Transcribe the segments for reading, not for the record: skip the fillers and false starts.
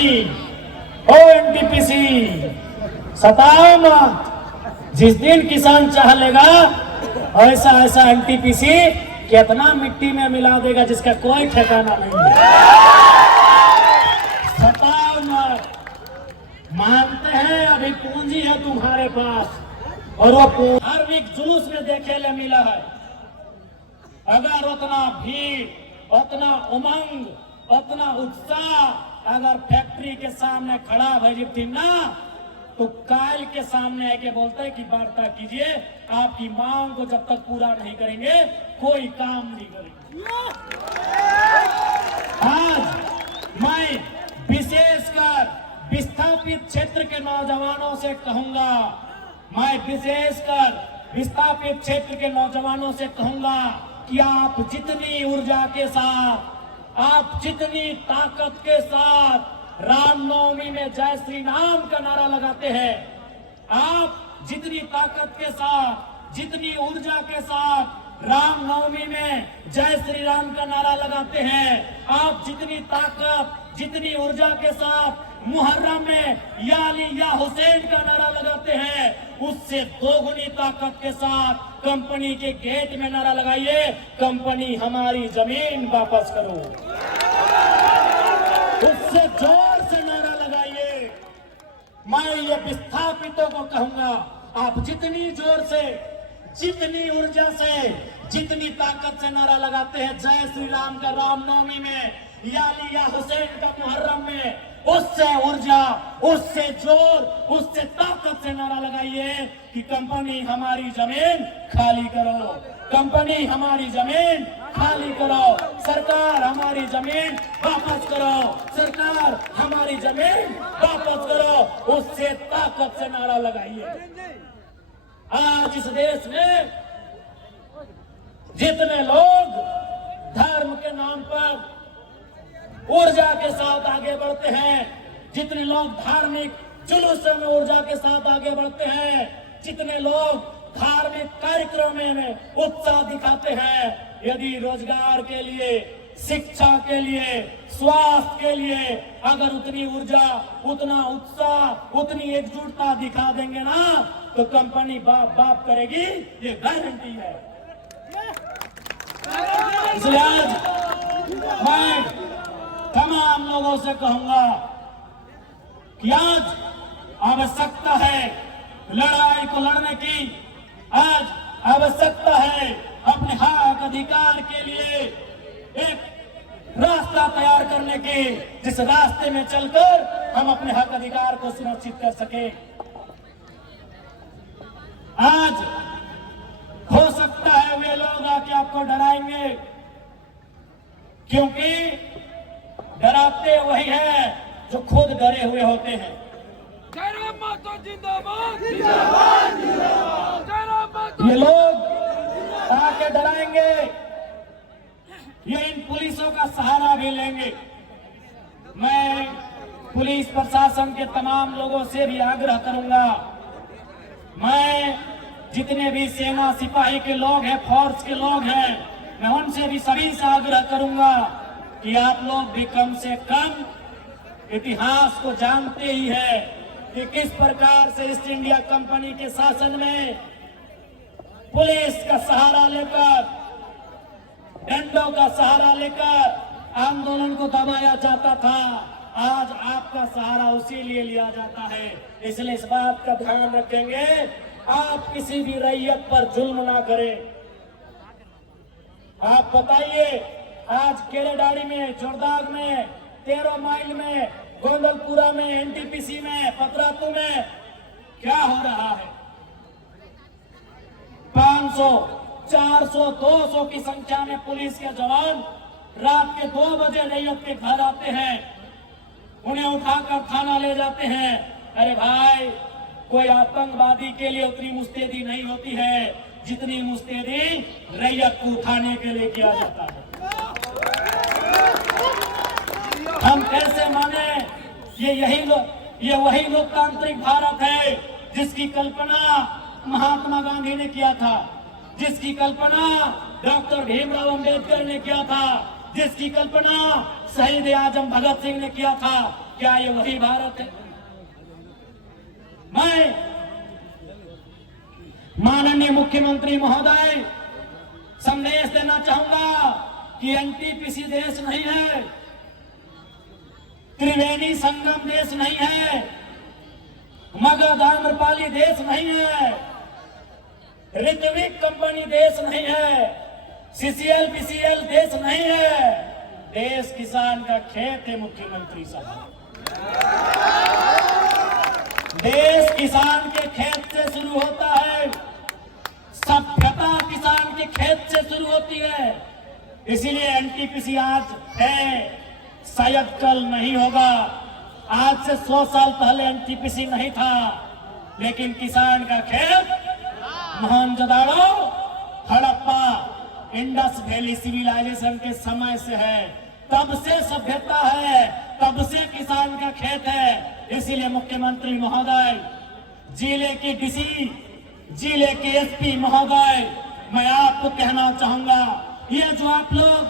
ओ NTPC सताओ मत। जिस दिन किसान चाह लेगा ऐसा ऐसा एनटीपीसी कितना मिट्टी में मिला देगा जिसका कोई ठिकाना नहीं है। सताओ मत। मानते हैं अभी पूंजी है तुम्हारे पास और वो हर वीक जुलूस में देखे ले मिला है। अगर उतना भीड़, उतना उमंग, उतना उत्साह अगर फैक्ट्री के सामने खड़ा भई ना तो काल के सामने आके बोलते हैं कि वार्ता कीजिए, आपकी मांग को जब तक पूरा नहीं करेंगे कोई काम नहीं करेंगे। आज मैं विशेषकर विस्थापित क्षेत्र के नौजवानों से कहूंगा, मैं विशेषकर विस्थापित क्षेत्र के नौजवानों से कहूंगा कि आप जितनी ऊर्जा के साथ, आप जितनी ताकत के साथ रामनवमी में जय श्री राम का नारा लगाते हैं, आप जितनी ताकत के साथ, जितनी ऊर्जा के साथ रामनवमी में जय श्री राम का नारा लगाते हैं, आप जितनी ताकत, जितनी ऊर्जा के साथ मुहर्रम में या अली या हुसैन का नारा लगाते हैं, उससे दोगुनी ताकत के साथ कंपनी के गेट में नारा लगाइए, कंपनी हमारी जमीन वापस करो। उससे जोर से नारा लगाइए। मैं ये विस्थापितों को कहूंगा, आप जितनी जोर से, जितनी ऊर्जा से, जितनी ताकत से नारा लगाते हैं जय श्री राम का रामनवमी में या अली या हुसैन का मुहर्रम में, उससे ऊर्जा, उससे जोर, उससे ताकत से नारा लगाइए कि कंपनी हमारी जमीन खाली करो, कंपनी हमारी जमीन खाली करो, सरकार हमारी जमीन वापस करो, सरकार हमारी जमीन वापस करो। उससे ताकत से नारा लगाइए। आज इस देश में जितने लोग धर्म के नाम पर ऊर्जा के साथ आगे बढ़ते हैं, जितने लोग धार्मिक जुलूसों में ऊर्जा के साथ आगे बढ़ते हैं, जितने लोग धार्मिक कार्यक्रमों में उत्साह दिखाते हैं, यदि रोजगार के लिए, शिक्षा के लिए, स्वास्थ्य के लिए अगर उतनी ऊर्जा, उतना उत्साह, उतनी एकजुटता दिखा देंगे ना तो कंपनी बाप बाप करेगी, ये गारंटी है। इसलिए आज मैं तमाम लोगों से कहूंगा कि आज आवश्यकता है लड़ाई को लड़ने की, आज आवश्यकता है अपने हक अधिकार के लिए एक रास्ता तैयार करने की, जिस रास्ते में चलकर हम अपने हक अधिकार को सुरक्षित कर सके। आज हो सकता है वे लोग आके आपको डराएंगे, क्योंकि डराते वही है जो खुद डरे हुए होते हैं। जय राम माता जिंदाबाद, जिंदाबाद, जिंदाबाद। जय राम माता। ये लोग आके डराएंगे, ये इन पुलिसों का सहारा भी लेंगे। मैं पुलिस प्रशासन के तमाम लोगों से भी आग्रह करूंगा, मैं जितने भी सेना सिपाही के लोग हैं, फोर्स के लोग हैं, मैं उनसे भी सभी से आग्रह करूंगा कि आप लोग भी कम से कम इतिहास को जानते ही है कि किस प्रकार से ईस्ट इंडिया कंपनी के शासन में पुलिस का सहारा लेकर, डंडों का सहारा लेकर आंदोलन को दबाया जाता था। आज आपका सहारा उसी लिए लिया जाता है। इसलिए इस बात का ध्यान रखेंगे, आप किसी भी रैयत पर जुल्म ना करें। आप बताइए, आज केरेडाड़ी में, जोरदाग में, 13 माइल में, गोंदलपुरा में, एनटीपीसी में, पतरातू में क्या हो रहा है? 500, 400, 200 की संख्या में पुलिस के जवान रात के 2 बजे रैयत के घर आते हैं, उन्हें उठाकर थाना ले जाते हैं। अरे भाई, कोई आतंकवादी के लिए उतनी मुस्तैदी नहीं होती है जितनी मुस्तैदी रैयत को उठाने के लिए किया जाता है। हम कैसे माने? ये वही लोकतांत्रिक भारत है जिसकी कल्पना महात्मा गांधी ने किया था, जिसकी कल्पना डॉक्टर भीमराव अंबेडकर ने किया था, जिसकी कल्पना शहीद आजम भगत सिंह ने किया था। क्या ये वही भारत है? मैं माननीय मुख्यमंत्री महोदय संदेश देना चाहूंगा कि एनटीपीसी देश नहीं है, त्रिवेणी संगम देश नहीं है, मगध आम्रपाली देश नहीं है, ऋत्विक कंपनी देश नहीं है, सीसीएल बीसीएल देश नहीं है। देश किसान का खेत है मुख्यमंत्री साहब। देश किसान के खेत से शुरू होता है, सभ्यता किसान के खेत से शुरू होती है। इसीलिए एनटीपीसी आज है, शायद कल नहीं होगा। आज से 100 साल पहले एनटीपीसी नहीं था, लेकिन किसान का खेत Mohenjodaro, Harappa, Indus valley civilisation के समय से है। तब से सभ्यता है, तब से किसान का खेत है। इसीलिए मुख्यमंत्री महोदय, जिले के डीसी, जिले के एसपी महोदय, मैं आपको कहना चाहूंगा, ये जो आप लोग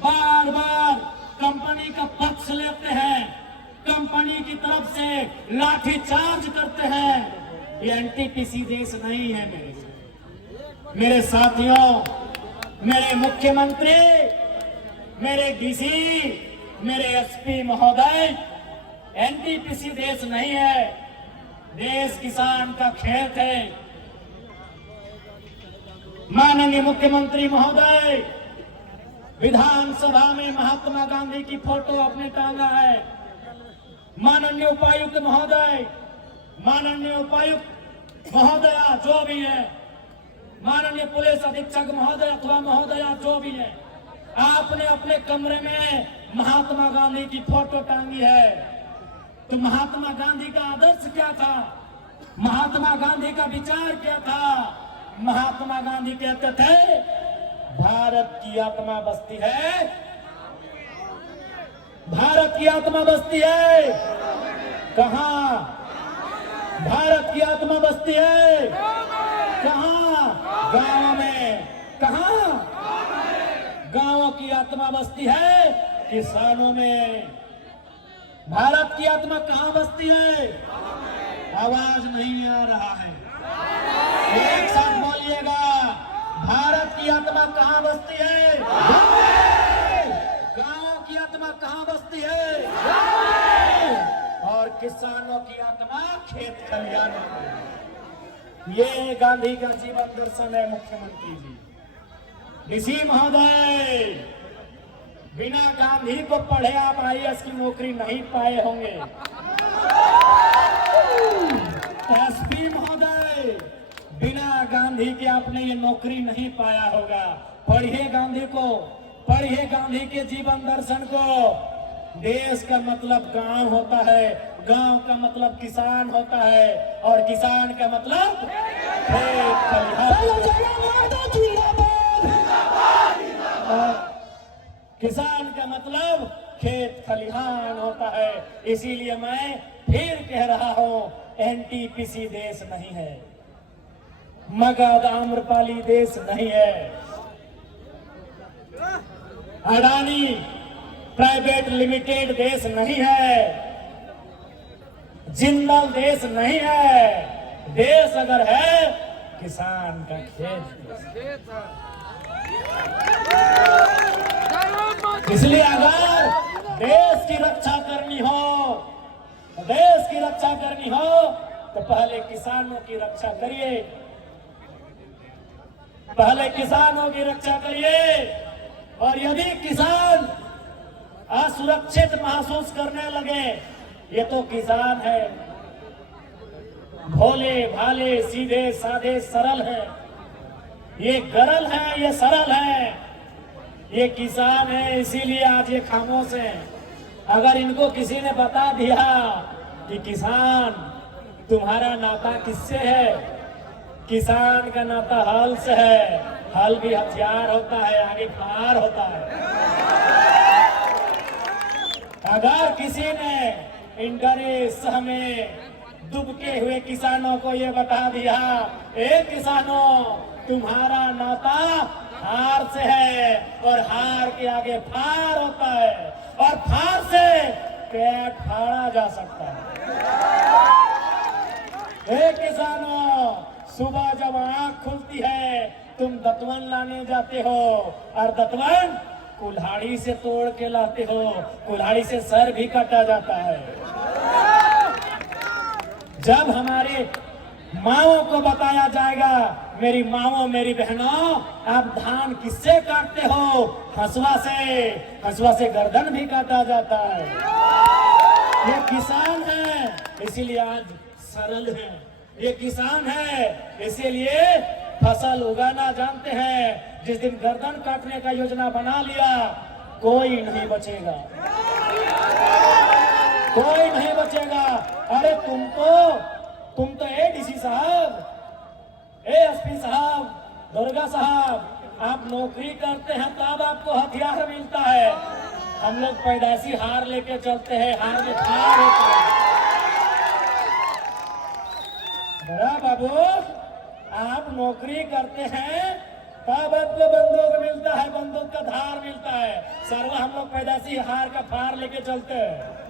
बार बार कंपनी का पक्ष लेते हैं, कंपनी की तरफ से लाठीचार्ज करते हैं, ये एनटीपीसी देश नहीं है। मेरे साथियों, मेरे मुख्यमंत्री, मेरे डीसी, मेरे एसपी महोदय, एनटीपीसी देश नहीं है, देश किसान का खेत है। माननीय मुख्यमंत्री महोदय विधानसभा में महात्मा गांधी की फोटो अपने टांगा है। माननीय उपायुक्त महोदय, माननीय उपायुक्त महोदया जो भी है, माननीय पुलिस अधीक्षक महोदय अथवा महोदया जो भी है, आपने अपने कमरे में महात्मा गांधी की फोटो टांगी है। तो महात्मा गांधी का आदर्श क्या था? महात्मा गांधी का विचार क्या था? महात्मा गांधी कहते थे, भारत की आत्मा बसती है, भारत की आत्मा बसती है कहां? भारत की आत्मा बसती है कहां? गांव में। कहां? गांवों की आत्मा बसती है किसानों में। भारत की आत्मा कहां बसती है? आवाज नहीं आ रहा है, एक साथ बोलिएगा। भारत की आत्मा कहां बसती है? गांवों की आत्मा कहां बसती है? और किसानों की आत्मा खेत खलिहानों में। ये गांधी का जीवन दर्शन है मुख्यमंत्री जी। डीसी महोदय, बिना गांधी को पढ़े आप आईएएस की नौकरी नहीं पाए होंगे। एसपी महोदय, बिना गांधी के आपने ये नौकरी नहीं पाया होगा। पढ़िए गांधी को, पढ़िए गांधी के जीवन दर्शन को। देश का मतलब गांव होता है, गांव का मतलब किसान होता है, और किसान का मतलब खेत खलिहान। किसान का मतलब खेत खलिहान होता है। इसीलिए मैं फिर कह रहा हूं, एनटीपीसी देश नहीं है, मगध आम्रपाली देश नहीं है, अडानी प्राइवेट लिमिटेड देश नहीं है, जिंदल देश नहीं है। देश अगर है, किसान का खेत। इसलिए अगर देश की रक्षा करनी हो, देश की रक्षा करनी हो, तो पहले किसानों की रक्षा करिए, पहले किसानों की रक्षा करिए। और यदि किसान असुरक्षित महसूस करने लगे, ये तो किसान है, भोले भाले सीधे साधे सरल है, ये गरल है, ये सरल है, ये किसान है। इसीलिए आज ये खामोश है। अगर इनको किसी ने बता दिया कि किसान तुम्हारा नाता किससे है, किसान का नाता हल से है, हल भी हथियार होता है, आगे पार होता है। अगर किसी ने इन डरे सहमे दुबके हुए किसानों को ये बता दिया, ए किसानों तुम्हारा नाता हार से है, और हार के आगे फार होता है, और फार से पेट फाड़ा जा सकता है। किसानों, सुबह जब आंख खुलती है तुम दतवन लाने जाते हो और दतवन कुल्हाड़ी से तोड़ के लाते हो, कुल्हाड़ी से सर भी काटा जाता है। जब हमारे माओं को बताया जाएगा, मेरी माओं मेरी बहनों, आप धान किससे काटते हो? हंसुआ से गर्दन भी काटा जाता है। ये किसान है इसीलिए आज सरल है, ये किसान है इसीलिए फसल उगाना जानते हैं। जिस दिन गर्दन काटने का योजना बना लिया, कोई नहीं बचेगा, कोई नहीं बचेगा। अरे तुम तो एडीसी साहब, एएसपी साहब, दुर्गा साहब, आप नौकरी करते हैं तब आपको हथियार मिलता है। हम लोग पैदाइशी हार लेके चलते हैं, हार में हार होता है। बड़ा बाबू, आप नौकरी करते हैं तब आपको बंदूक मिलता है, बंदूक का धार मिलता है। सर्वा हम लोग पैदाइशी हार का फार लेके चलते हैं।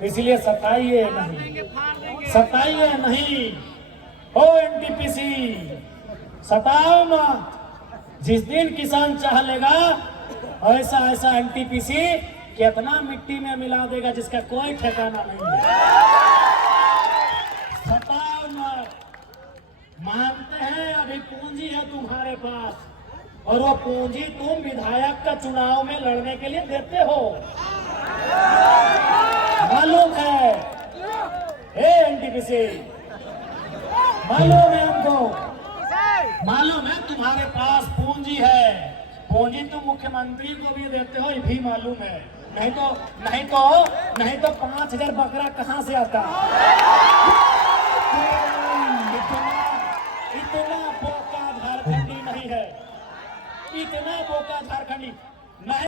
इसलिए सताइए नहीं, सताइए नहीं। ओ एनटीपीसी, सताओ मत। जिस दिन किसान चाह लेगा ऐसा एनटीपीसी कितना मिट्टी में मिला देगा जिसका कोई ठिकाना नहीं है। सताओ मत। मानते हैं अभी पूंजी है तुम्हारे पास, और वो पूंजी तुम विधायक का चुनाव में लड़ने के लिए देते हो, मालूम है। एनटीपीसी, मालूम है हमको, मालूम है तुम्हारे पास पूंजी है। पूंजी तुम मुख्यमंत्री को भी देते हो, ये भी मालूम है। नहीं तो 5,000 बकरा कहाँ से आता? इतना बोका झारखंडी नहीं है, इतना बोका झारखंडी नहीं।